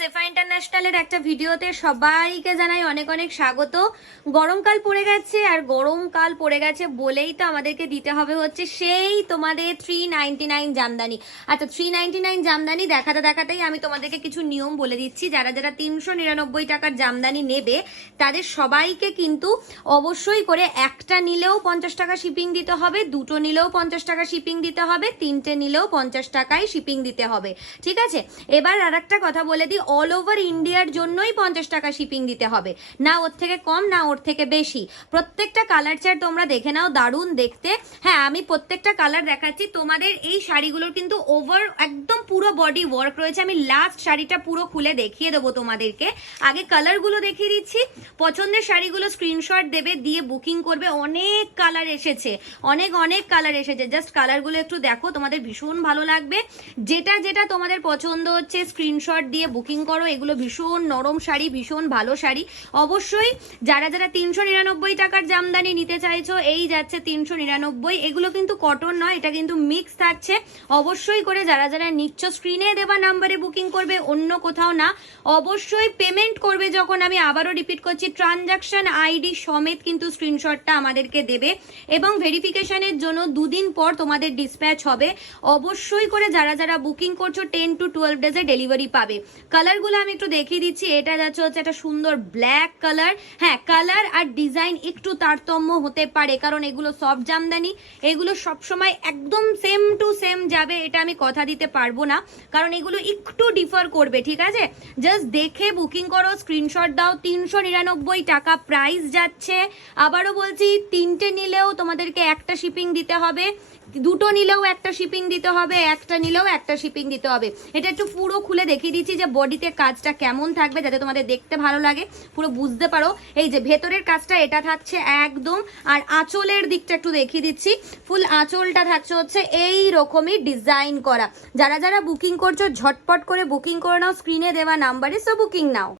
জেফা ইন্টারন্যাশনালের একটা ভিডিওতে সবাইকে জানাই অনেক অনেক স্বাগত। গরমকাল পড়ে গেছে, আর গরমকাল পড়ে গেছে বলেই তো আমাদেরকে দিতে হবে হচ্ছে সেই তোমাদের 399 জামদানি। আচ্ছা, 399 জামদানি দেখাতে দেখাতেই আমি তোমাদেরকে কিছু নিয়ম বলে দিচ্ছি। যারা যারা 399 টাকার জামদানি নেবে তাদের সবাইকে কিন্তু অবশ্যই করে একটা নিলেও 50 টাকা শিপিং দিতে হবে, দুটো নিলেও 50 টাকা শিপিং দিতে হবে, তিনটে নিলেও 50 টাকায় শিপিং দিতে হবে। ঠিক আছে, এবার আর একটা কথা বলে দিই, অল ওভার ইন্ডিয়ার জন্যই 50 টাকা শিপিং দিতে হবে, না ওর থেকে কম না ওর থেকে বেশি। প্রত্যেকটা কালার চার্ট তোমরা দেখে নাও, দারুণ দেখতে। হ্যাঁ, আমি প্রত্যেকটা কালার দেখাচ্ছি। তোমাদের এই শাড়িগুলোর কিন্তু ওভার একদম পুরো বডি ওয়ার্ক রয়েছে। আমি লাস্ট শাড়িটা পুরো খুলে দেখিয়ে দেবো তোমাদেরকে। আগে কালারগুলো দেখিয়ে দিচ্ছি। পছন্দের শাড়িগুলো স্ক্রিনশট দেবে, দিয়ে বুকিং করবে। অনেক কালার এসেছে, অনেক অনেক কালার এসেছে। জাস্ট কালারগুলো একটু দেখো, তোমাদের ভীষণ ভালো লাগবে। যেটা যেটা তোমাদের পছন্দ হচ্ছে স্ক্রিনশট দিয়ে বুকিং করো। এগুলো ভীষণ নরম শাড়ি, ভীষণ ভালো শাড়ি। অবশ্যই যারা যারা 399 টাকার জামদানি নিতে চাইছো, এই যাচ্ছে 399। এগুলো কিন্তু কটন নয়, এটা কিন্তু মিক্স থাকছে। অবশ্যই করে যারা যারা নিচ্ছ স্ক্রিনে দেওয়া নাম্বারে বুকিং করবে, অন্য কোথাও না। অবশ্যই পেমেন্ট করবে যখন, আমি আবারও রিপিট করছি, ট্রানজাকশন আইডি সমেত কিন্তু স্ক্রিনশটটা আমাদেরকে দেবে, এবং ভেরিফিকেশনের জন্য দুদিন পর তোমাদের ডিসপ্যাচ হবে। অবশ্যই করে যারা যারা বুকিং করছো 10 to 12 ডেজে ডেলিভারি পাবে। কালারগুলো আমি একটু দেখিয়ে দিচ্ছি। এটা যাচ্ছে হচ্ছে একটা সুন্দর ব্ল্যাক কালার। হ্যাঁ, কালার আর ডিজাইন একটু তারতম্য হতে পারে, কারণ এগুলো সফট জামদানি, এগুলো সবসময় একদম সেম টু সেম যাবে এটা আমি কথা দিতে পারবো না, কারণ এগুলো একটু ডিফার করবে। ঠিক আছে, জাস্ট দেখে বুকিং করো, স্ক্রিনশট দাও। 399 টাকা প্রাইস যাচ্ছে। আবারও বলছি, তিনটে নিলেও তোমাদেরকে একটা শিপিং দিতে হবে, দুটো নিলেও একটা শিপিং দিতে হবে, একটা নিলেও একটা শিপিং দিতে হবে। এটা একটু পুরো খুলে দেখিয়ে দিচ্ছি যে বডিতে কাজটা কেমন থাকবে, যাতে তোমাদের দেখতে ভালো লাগে, পুরো বুঝতে পারো। এই যে ভেতরের কাজটা এটা থাকছে একদম, আর আঁচলের দিকটা একটু দেখিয়ে দিচ্ছি। ফুল আঁচলটা থাকছে হচ্ছে এই রকমই ডিজাইন করা। যারা যারা বুকিং করছো ঝটপট করে বুকিং করে নাও, স্ক্রিনে দেওয়া নাম্বারে। সো বুকিং নাও।